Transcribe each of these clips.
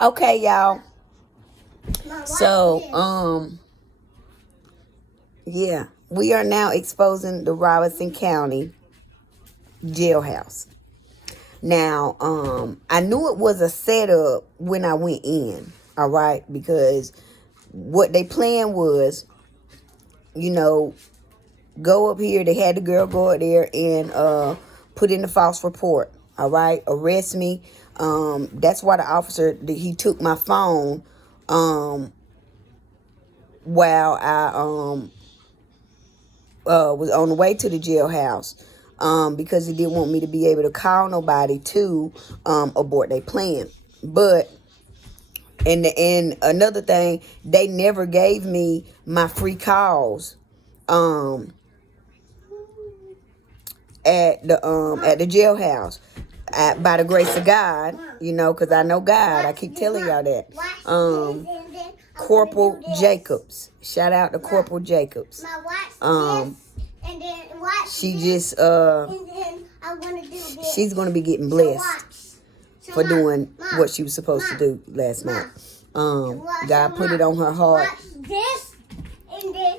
Okay, y'all. So, yeah, we are now exposing the Robeson County jailhouse. Now, I knew it was a setup when I went in, all right, because what they planned was, go up here. They had the girl go up there and put in a false report, all right, arrest me. That's why the officer, he took my phone while I was on the way to the jailhouse, because he didn't want me to be able to call nobody to abort their plan. But and another thing, they never gave me my free calls at the jailhouse. By the grace of God, because I know God. I keep telling y'all that. Corporal Jacobs. Shout out to Corporal Jacobs. She just she's gonna be getting blessed for doing what she was supposed to do last night. God put it on her heart. This and then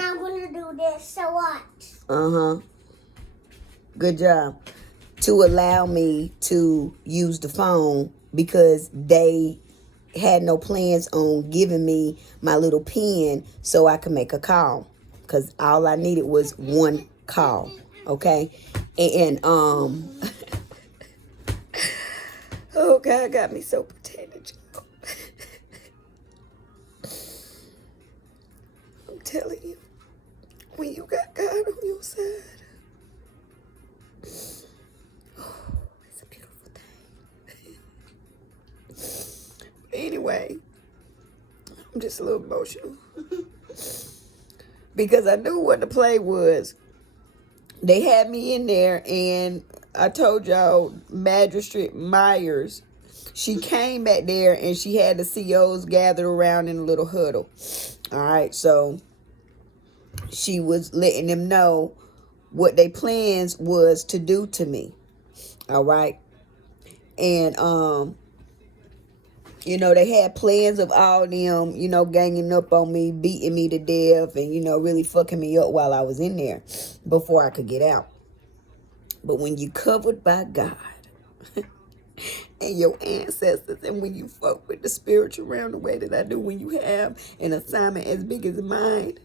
I'm gonna do this. So what? Good job. To allow me to use the phone, because they had no plans on giving me my little pen so I could make a call, because all I needed was one call. Okay. And oh God got me so protected. I'm telling you, when you got God on your side, it's a beautiful thing. Anyway, I'm just a little emotional because I knew what the play was. They had me in there, and I told y'all, Magistrate Myers, she came back there and she had the COs gathered around in a little huddle. All right, so she was letting them know what their plans was to do to me. All right. And they had plans of all them, ganging up on me, beating me to death, and, really fucking me up while I was in there before I could get out. But when you covered by God and your ancestors, and when you fuck with the spiritual realm the way that I do, when you have an assignment as big as mine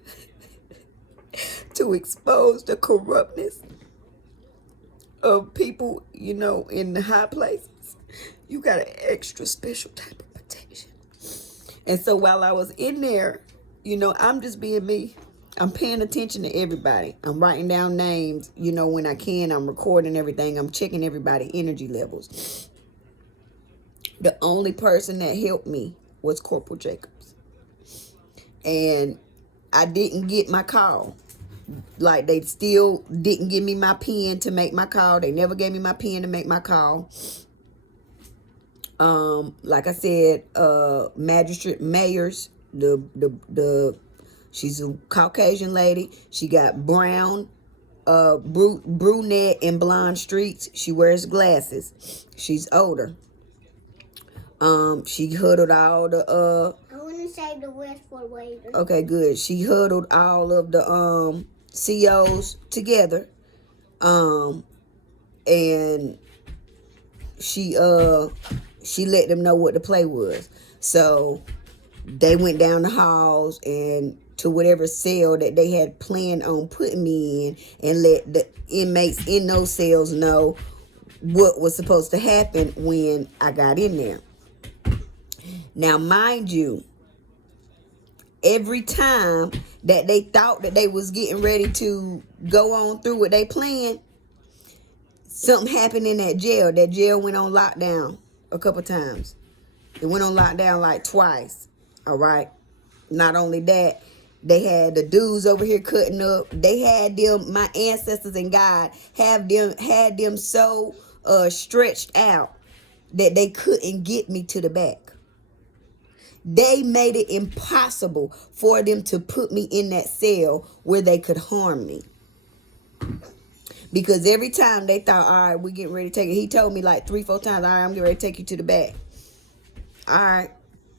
to expose the corruptness of people, in the high places, you got an extra special type of protection. And so while I was in there, I'm just being me. I'm paying attention to everybody. I'm writing down names, when I can. I'm recording everything. I'm checking everybody's energy levels. The only person that helped me was Corporal Jacobs. And I didn't get my call. Like, they still didn't give me my pen to make my call. They never gave me my pen to make my call. Like I said, Magistrate Mayers, she's a Caucasian lady. She got brown, brunette and blonde streaks. She wears glasses. She's older. She huddled all the I want to save the rest for later. Okay, good. She huddled all of the COs together. And she let them know what the play was. So they went down the halls and to whatever cell that they had planned on putting me in, and let the inmates in those cells know what was supposed to happen when I got in there. Now, mind you, every time that they thought that they was getting ready to go on through with their plan, something happened in that jail. That jail went on lockdown a couple times. It went on lockdown like twice. All right. Not only that, they had the dudes over here cutting up. They had them, my ancestors and God, had them so stretched out that they couldn't get me to the back. They made it impossible for them to put me in that cell where they could harm me. Because every time they thought, all right, we're getting ready to take it. He told me like 3-4 times, all right, I'm getting ready to take you to the back. all right,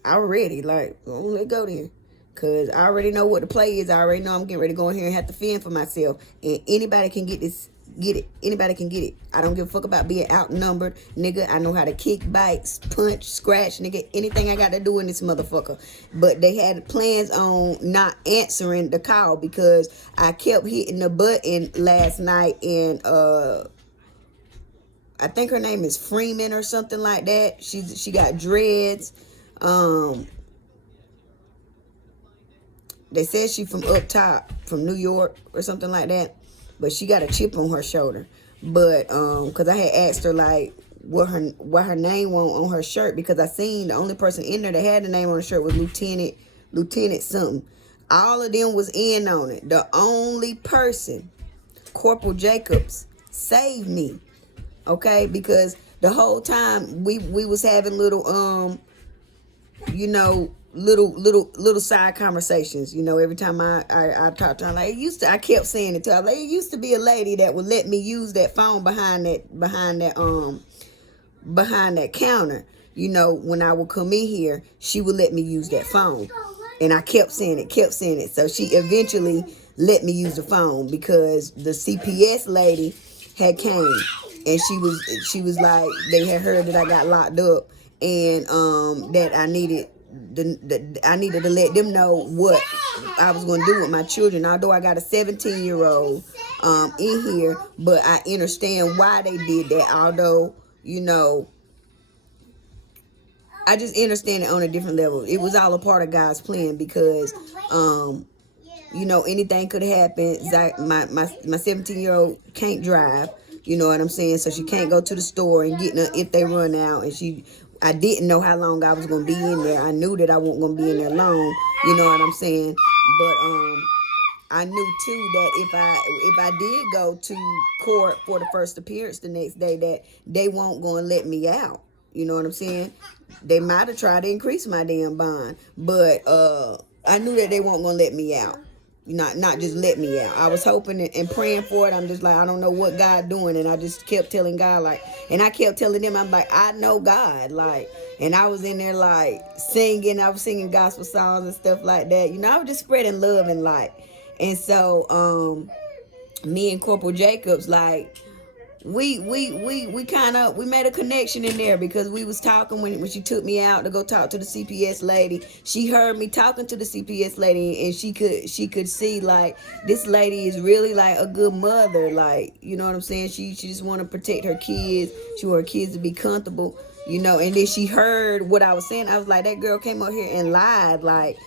I'm ready. Like, let's go then. Because I already know what the play is. I already know I'm getting ready to go in here and have to fend for myself. And anybody can get this, get it. Anybody can get it. I don't give a fuck about being outnumbered, nigga. I know how to kick, bite, punch, scratch, nigga. Anything I got to do in this motherfucker. But they had plans on not answering the call because I kept hitting the button last night and, I think her name is Freeman or something like that. She got dreads. They said she from up top, from New York or something like that. But she got a chip on her shoulder. But cause I had asked her like why her name won't on her shirt, because I seen the only person in there that had the name on the shirt was Lieutenant something. All of them was in on it. The only person, Corporal Jacobs, saved me. Okay, because the whole time we was having little you know, little side conversations. You know, every time I talked to her, like I kept saying it to her, like it used to be a lady that would let me use that phone behind that counter. You know, when I would come in here, she would let me use that phone, and I kept saying it. So she eventually let me use the phone because the CPS lady had came. And she was like, they had heard that I got locked up, and that I needed to let them know what I was going to do with my children. Although I got a 17-year-old in here, but I understand why they did that. Although, you know, I just understand it on a different level. It was all a part of God's plan because you know, anything could have happened. My 17-year-old can't drive. You know what I'm saying? So she can't go to the store and get if they run out. And I didn't know how long I was going to be in there. I knew that I wasn't going to be in there long. You know what I'm saying? But I knew too that if I did go to court for the first appearance the next day, that they won't going to let me out. You know what I'm saying? They might have tried to increase my damn bond, but I knew that they weren't going to let me out. Not just let me out. I was hoping and praying for it. I'm just like, I don't know what God doing. And I just kept telling God, like, and I kept telling them, I'm like, I know God. Like, and I was in there like singing. I was singing gospel songs and stuff like that. You know, I was just spreading love and light. And so me and Corporal Jacobs, like, we made a connection in there because we was talking when she took me out to go talk to the CPS lady. She heard me talking to the CPS lady, and she could see like this lady is really like a good mother. Like, you know what I'm saying? She just want to protect her kids. She want her kids to be comfortable, you know. And then she heard what I was saying. I was like, that girl came up here and lied. Like,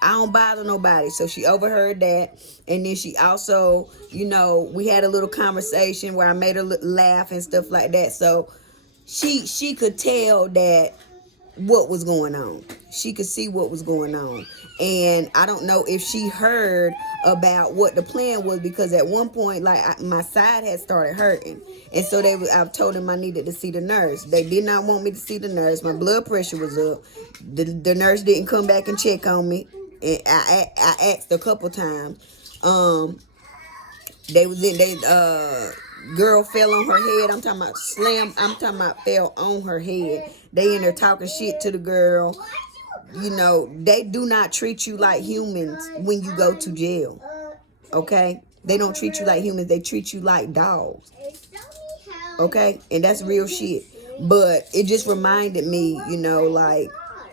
I don't bother nobody. So she overheard that. And then she also, you know, we had a little conversation where I made her laugh and stuff like that. So she could tell that what was going on. She could see what was going on. And I don't know if she heard about what the plan was, because at one point, like, my side had started hurting. And so I've told them I needed to see the nurse. They did not want me to see the nurse. My blood pressure was up. The nurse didn't come back and check on me. And I asked a couple times. Girl fell on her head. I'm talking about fell on her head. They in there talking shit to the girl. You know, they do not treat you like humans when you go to jail. Okay? They don't treat you like humans. They treat you like dogs. Okay? And that's real shit. But it just reminded me, you know, like,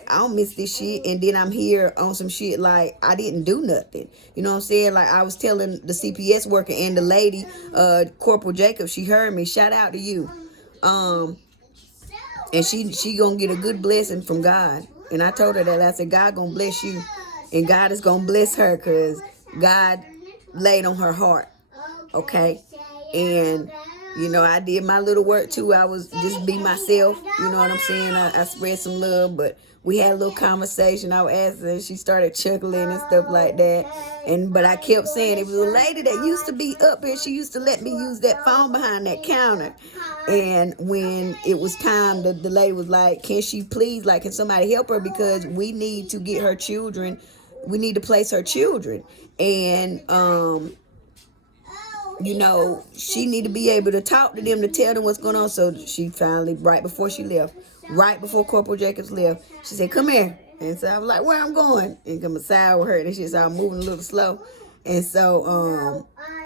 I don't miss this shit. And then I'm here on some shit like I didn't do nothing. You know what I'm saying? Like, I was telling the CPS worker and the lady, Corporal Jacob, she heard me. Shout out to you. And she gonna get a good blessing from God. And I told her that. I said, God gonna bless you. And God is gonna bless her because God laid on her heart. Okay? And, you know, I did my little work too. I was just be myself. You know what I'm saying? I spread some love, but we had a little conversation. I was asking her, she started chuckling and stuff like that. But I kept saying, it was a lady that used to be up here. She used to let me use that phone behind that counter. And when it was time, the lady was like, can she please, like, can somebody help her? Because we need to get her children. We need to place her children. And, you know, she need to be able to talk to them, to tell them what's going on. So she finally, right before she left, right before Corporal Jacobs left. She said, come here. And so I was like, where I'm going? And come aside with her. And she started moving a little slow. And so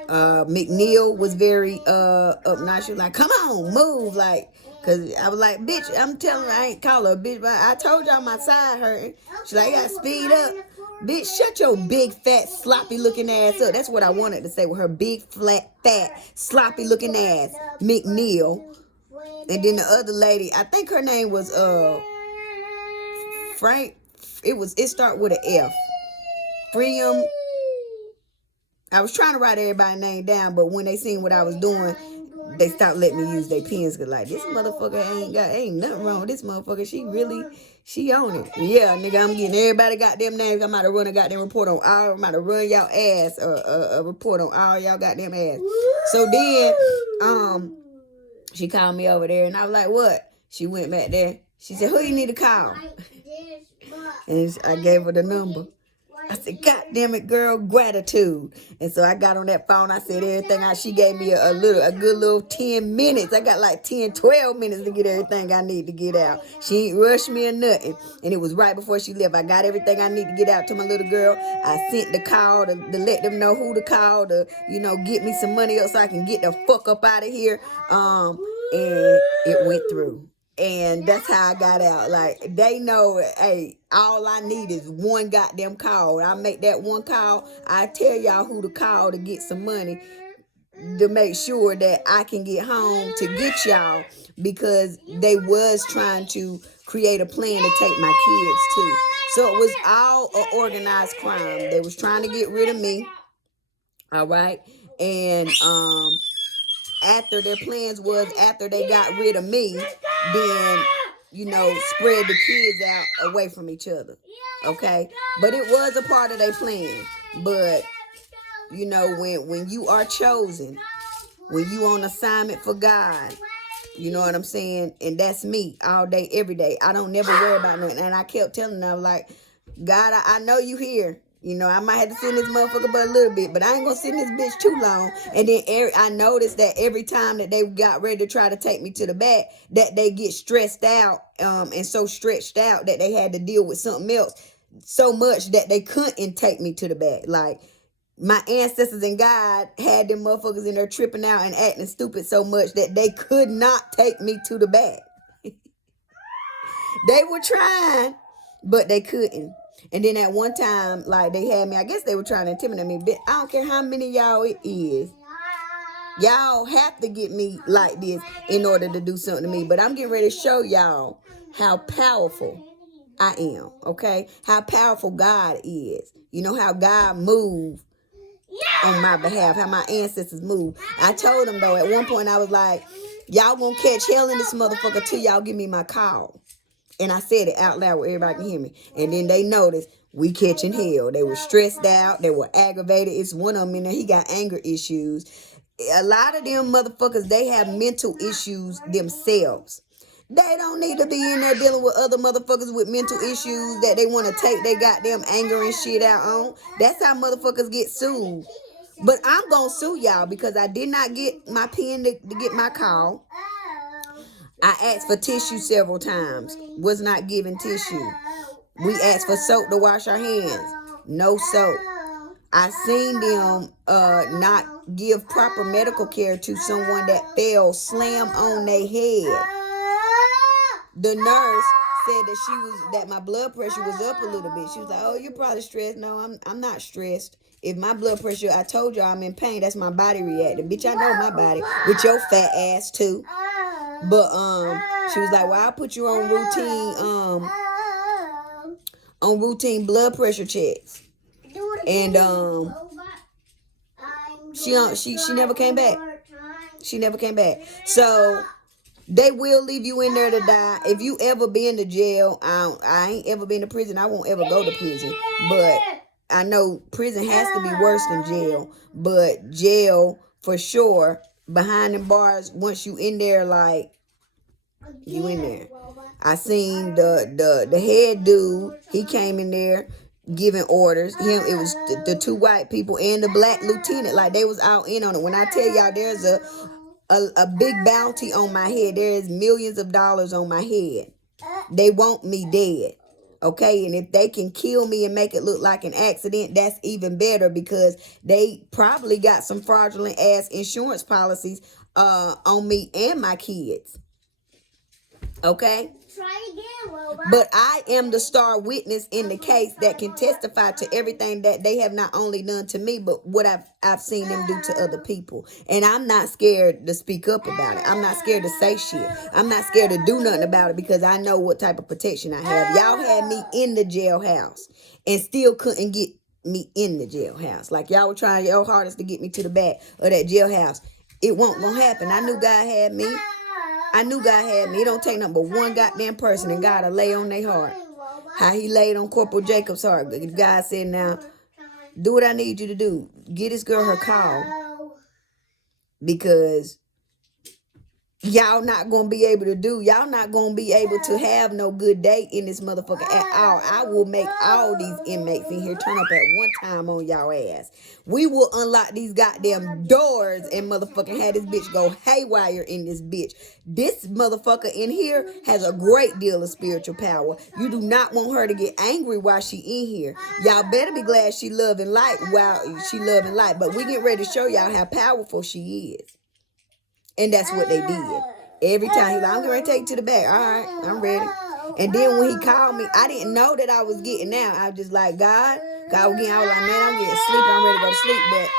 McNeil was very obnoxious. She was like, come on, move. Like, because I was like, bitch, I'm telling her, I ain't call her a bitch, but I told y'all my side hurting. She's like, I got to speed up. Bitch, shut your big, fat, sloppy-looking ass up. That's what I wanted to say with her big, flat, fat, sloppy-looking ass, McNeil. And then the other lady, I think her name was Frank. It start with an F. Freedom. I was trying to write everybody's name down, but when they seen what I was doing, they stopped letting me use their pens. Cause like, this motherfucker ain't nothing wrong with this motherfucker. She on it. Yeah, nigga, I'm getting everybody goddamn names. I'm about to run a goddamn report on all. I'm about to run y'all ass a report on all y'all goddamn ass. So then, she called me over there, and I was like, what? She went back there. She said, who you need to call? And I gave her the number. I said, God damn it, girl, gratitude. And so I got on that phone. I said everything out. She gave me a good little 10 minutes. I got like 10, 12 minutes to get everything I need to get out. She ain't rushed me or nothing. And it was right before she left. I got everything I need to get out to my little girl. I sent the call to let them know who to call to, get me some money up so I can get the fuck up out of here. And it went through. And that's how I got out. Like, they know, hey, all I need is one goddamn call. I make that one call. I tell y'all who to call to get some money to make sure that I can get home to get y'all, because they was trying to create a plan to take my kids too. So it was all an organized crime. They was trying to get rid of me. All right. And after their plans was, after they got rid of me, then, spread the kids out away from each other. Okay? But it was a part of their plan. But, when you are chosen, when you on assignment for God, you know what I'm saying? And that's me all day, every day. I don't never worry about nothing. And I kept telling them, like, God, I know you here. I might have to sit in this motherfucker but a little bit, but I ain't gonna sit in this bitch too long. And then I noticed that every time that they got ready to try to take me to the back, that they get stressed out and so stretched out that they had to deal with something else so much that they couldn't take me to the back. Like, my ancestors and God had them motherfuckers in there tripping out and acting stupid so much that they could not take me to the back. They were trying, but they couldn't. And then at one time, like, they had me, I guess they were trying to intimidate me, but I don't care how many y'all it is. Y'all have to get me like this in order to do something to me. But I'm getting ready to show y'all how powerful I am, okay? How powerful God is. How God moved on my behalf, how my ancestors moved. I told them, though, at one point I was like, y'all gonna catch hell in this motherfucker till y'all give me my call. And I said it out loud where everybody can hear me. And then they noticed we catching hell. They were stressed out. They were aggravated. It's one of them in there. He got anger issues. A lot of them motherfuckers, they have mental issues themselves. They don't need to be in there dealing with other motherfuckers with mental issues that they want to take their goddamn anger and shit out on. That's how motherfuckers get sued. But I'm going to sue y'all because I did not get my pen to get my call. I asked for tissue several times. Was not given tissue. We asked for soap to wash our hands. No soap. I seen them not give proper medical care to someone that fell slam on their head. The nurse said that my blood pressure was up a little bit. She was like, oh, you're probably stressed. No, I'm not stressed. If my blood pressure, I told y'all I'm in pain. That's my body reacting. Bitch, I know my body. With your fat ass too. But she was like, well, I'll put you on routine blood pressure checks. And she never came back. She never came back. So they will leave you in there to die. If you ever been to jail, I ain't ever been to prison. I won't ever go to prison. But I know prison has to be worse than jail. But jail, for sure, behind the bars, once you in there, like, you in there. I seen the head dude. He came in there giving orders. It was the two white people and the black lieutenant. Like, they was all in on it. When I tell y'all there's a big bounty on my head. There is millions of dollars on my head. They want me dead. Okay, and if they can kill me and make it look like an accident, that's even better, because they probably got some fraudulent ass insurance policies on me and my kids. Okay? Try again, Robot. But I am the star witness in the case that can testify to everything that they have not only done to me, but what I've seen them do to other people. And I'm not scared to speak up about it. I'm not scared to say shit. I'm not scared to do nothing about it, because I know what type of protection I have. Y'all had me in the jailhouse and still couldn't get me in the jailhouse. Like, y'all were trying your hardest to get me to the back of that jailhouse. It won't gonna happen. I knew God had me. I knew God had me. It don't take nothing but one goddamn person, and God will lay on their heart. How he laid on Corporal Jacob's heart. God said, now, do what I need you to do. Get this girl her call. Because y'all not going to be able to y'all not going to be able to have no good day in this motherfucker at all. I will make all these inmates in here turn up at one time on y'all ass. We will unlock these goddamn doors and motherfucking have this bitch go haywire in this bitch. This motherfucker in here has a great deal of spiritual power. You do not want her to get angry while she in here. Y'all better be glad she loving light while she loving light. But we get ready to show y'all how powerful she is. And that's what they did. Every time he like, I'm going to take you to the back. All right, I'm ready. And then when he called me, I didn't know that I was getting out. I was just like, God again, I was like, man, I'm getting sleepy. I'm ready to go to sleep. But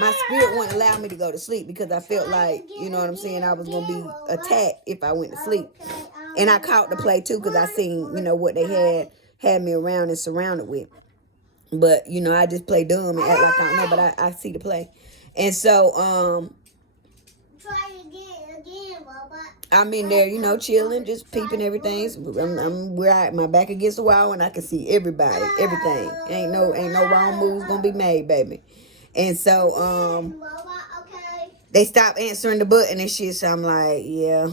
my spirit wouldn't allow me to go to sleep, because I felt like, you know what I'm saying, I was going to be attacked if I went to sleep. And I caught the play too, because I seen, you know, what they had me around and surrounded with. But, you know, I just play dumb and act like I don't know, but I see the play. And so, I'm in there, you know, chilling, just peeping everything. We're my back against the wall, and I can see everybody, everything. Ain't no wrong moves gonna be made, baby. And so, they stopped answering the button and shit. So I'm like, yeah,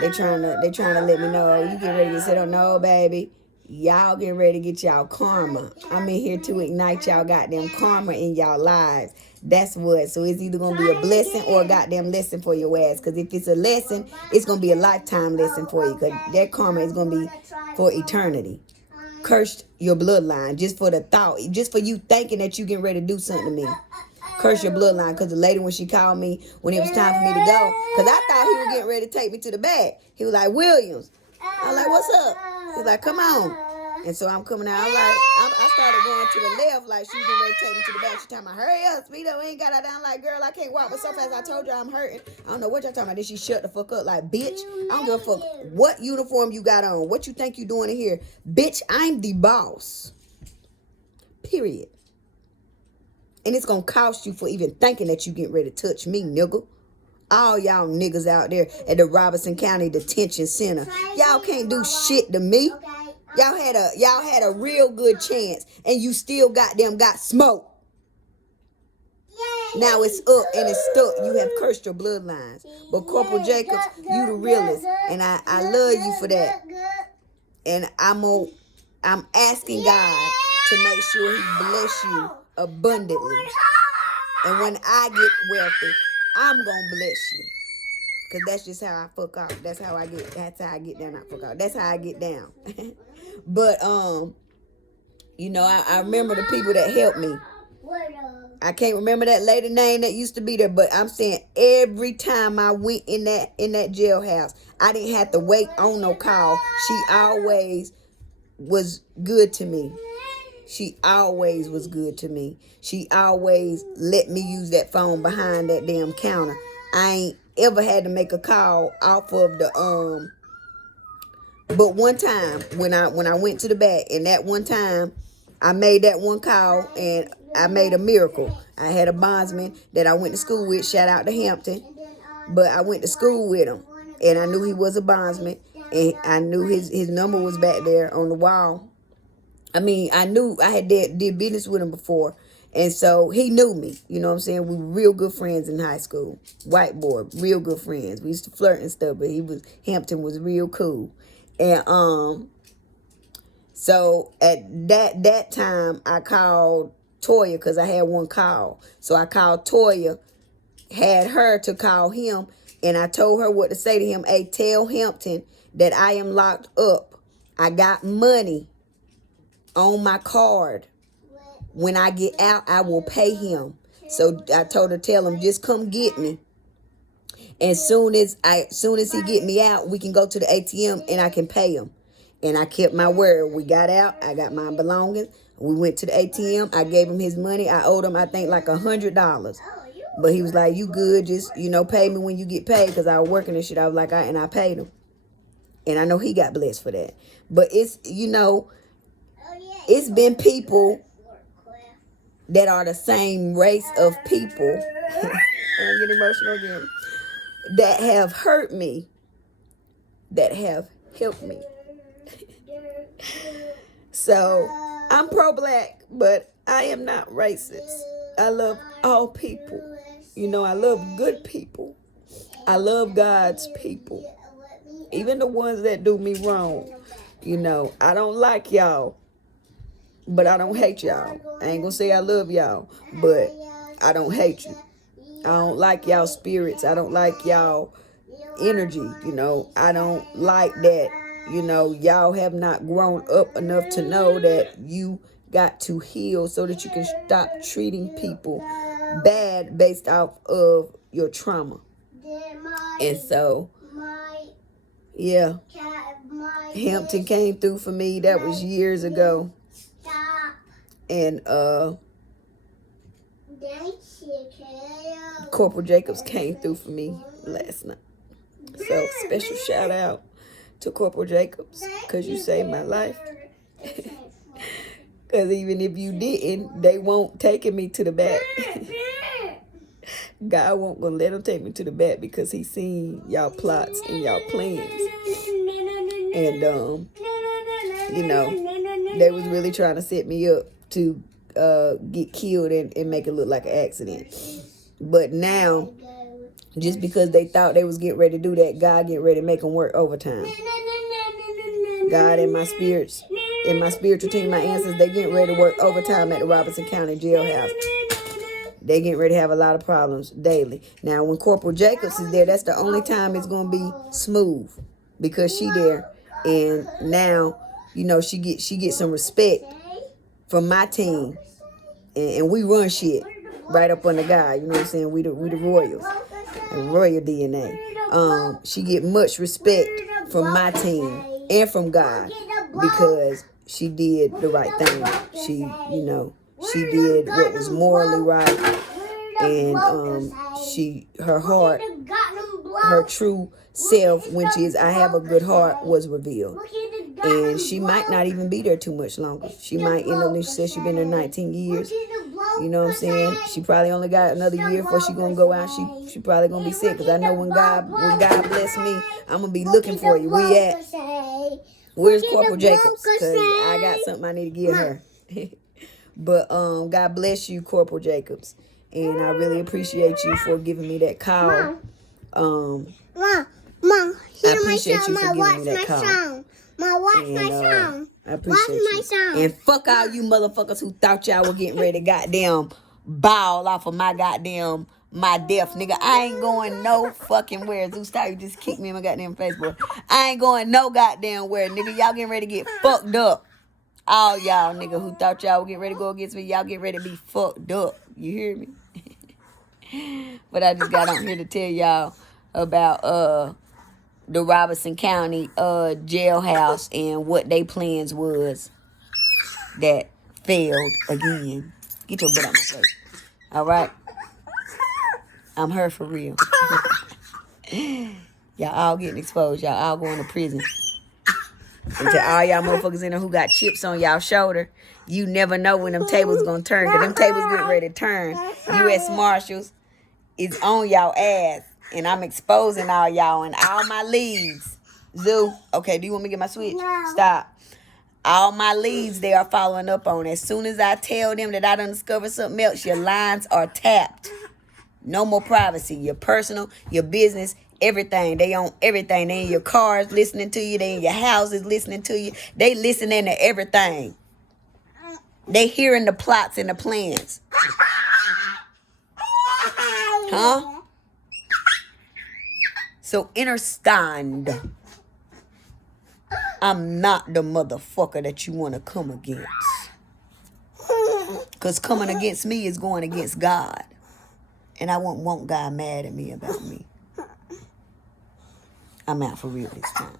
they trying to let me know, you get ready to sit on. No, baby, y'all get ready to get y'all karma. I'm in here to ignite y'all goddamn karma in y'all lives. That's what. So it's either going to be a blessing or a goddamn lesson for your ass. Because if it's a lesson, it's going to be a lifetime lesson for you. Because that karma is going to be for eternity. Curse your bloodline just for the thought. Just for you thinking that you getting ready to do something to me. Curse your bloodline. Because the lady, when she called me, when it was time for me to go, because I thought he was getting ready to take me to the back. He was like, Williams. I was like, what's up? He was like, come on. And so I'm coming out. I started going to the left, like she was getting ready to take me to the back. She talking about, hurry up, speed up. We ain't got her down. Like, girl, I can't walk. But so fast, I told you I'm hurting. I don't know what y'all talking about. Then she shut the fuck up. Like, bitch, I don't give a fuck what uniform you got on. What you think you doing in here? Bitch, I'm the boss. Period. And it's going to cost you for even thinking that you getting ready to touch me, nigga. All y'all niggas out there at the Robeson County Detention Center. Y'all can't do shit to me. Y'all had a real good chance, and you still got smoked. Now it's up and it's stuck. You have cursed your bloodlines. But Corporal Jacobs, you the realest, and I love you for that. And I'm asking God to make sure He bless you abundantly. And when I get wealthy, I'm gonna bless you. Cause that's just how I fuck off. That's how I get down. Not fuck off. That's how I get down. But you know, I remember the people that helped me. I can't remember that lady name that used to be there, but I'm saying every time I went in that jailhouse, I didn't have to wait on no call. She always was good to me. She always was good to me. She always let me use that phone behind that damn counter. I ain't ever had to make a call off of the but one time when I went to the back, and that one time I made that one call and I made a miracle. I had a bondsman that I went to school with, shout out to Hampton, but I went to school with him, and I knew he was a bondsman, and I knew his number was back there on the wall. I mean, I knew I had did business with him before. And so he knew me. You know what I'm saying? We were real good friends in high school. White boy, real good friends. We used to flirt and stuff, but Hampton was real cool. And so at that time I called Toya, because I had one call. So I called Toya, had her to call him, and I told her what to say to him. Hey, tell Hampton that I am locked up I got money on my card. When I get out, I will pay him. So I told her, tell him, just come get me. And soon as he get me out, we can go to the ATM and I can pay him. And I kept my word. We got out. I got my belongings. We went to the ATM. I gave him his money. I owed him, I think, like $100. But he was like, you good. Just, pay me when you get paid. Because I was working and shit. I was like, and I paid him. And I know he got blessed for that. But it's, it's been people that are the same race of people. I'm getting emotional again. That have hurt me. That have helped me. So, I'm pro-black, but I am not racist. I love all people. I love good people. I love God's people. Even the ones that do me wrong. I don't like y'all, but I don't hate y'all. I ain't gonna say I love y'all, but I don't hate you. I don't like y'all spirits. I don't like y'all energy. I don't like that. Y'all have not grown up enough to know that you got to heal so that you can stop treating people bad based off of your trauma. And so, yeah, Hampton came through for me. That was years ago. And Corporal Jacobs came through for me last night. So special shout out to Corporal Jacobs, because you saved my life. Because even if you didn't, they won't taking me to the back. God won't gonna let them take me to the back because he seen y'all plots and y'all plans. And they was really trying to set me up to get killed and make it look like an accident. But now, just because they thought they was getting ready to do that, God getting ready to make them work overtime. God and my spirits, and my spiritual team, my ancestors, they getting ready to work overtime at the Robeson County jailhouse. They getting ready to have a lot of problems daily. Now, when Corporal Jacobs is there, that's the only time it's going to be smooth, because she there. And now, she gets some respect from my team. And we run shit right up on the guy. You know what I'm saying? We the Royals. And Royal DNA. She get much respect from my team and from God, because she did the right thing. She did what was morally right. And her heart, her true self, which is I have a good heart, was revealed. And she might not even be there too much longer. She might end up, she said she been there 19 years. You know what I'm saying? She probably only got another year before she gonna go out. She probably gonna be sick, because I know when God bless me, I'm gonna be looking for you. Where you at? Where's Corporal Jacobs? Because I got something I need to give her. But God bless you, Corporal Jacobs. And I really appreciate you for giving me that call. Mom, I appreciate you for giving me that call. Mom, watch my song. I appreciate you. And fuck all you motherfuckers who thought y'all were getting ready to goddamn ball off of my death, nigga. I ain't going no fucking where. Zeus Star, you just kicked me in my goddamn face, boy. I ain't going no goddamn where, nigga. Y'all getting ready to get fucked up. All y'all, nigga, who thought y'all were getting ready to go against me, y'all get ready to be fucked up. You hear me? But I just got on here to tell y'all about the Robeson County jailhouse and what they plans was that failed again. Get your butt out my face. All right? I'm her for real. Y'all all getting exposed. Y'all all going to prison. And to all y'all motherfuckers in there who got chips on y'all shoulder, you never know when them tables gonna turn. Because them tables getting ready to turn. U.S. Marshals is on y'all ass. And I'm exposing all y'all and all my leads. Zoo, okay, do you want me to get my switch? No. Stop. All my leads they are following up on. As soon as I tell them that I done discovered something else, your lines are tapped. No more privacy. Your personal, your business, everything. They own everything. They in your cars listening to you. They in your houses listening to you. They listening to everything. They hearing the plots and the plans. Huh? So understand I'm not the motherfucker that you want to come against. Because coming against me is going against God. And I won't want God mad at me about me. I'm out for real this time.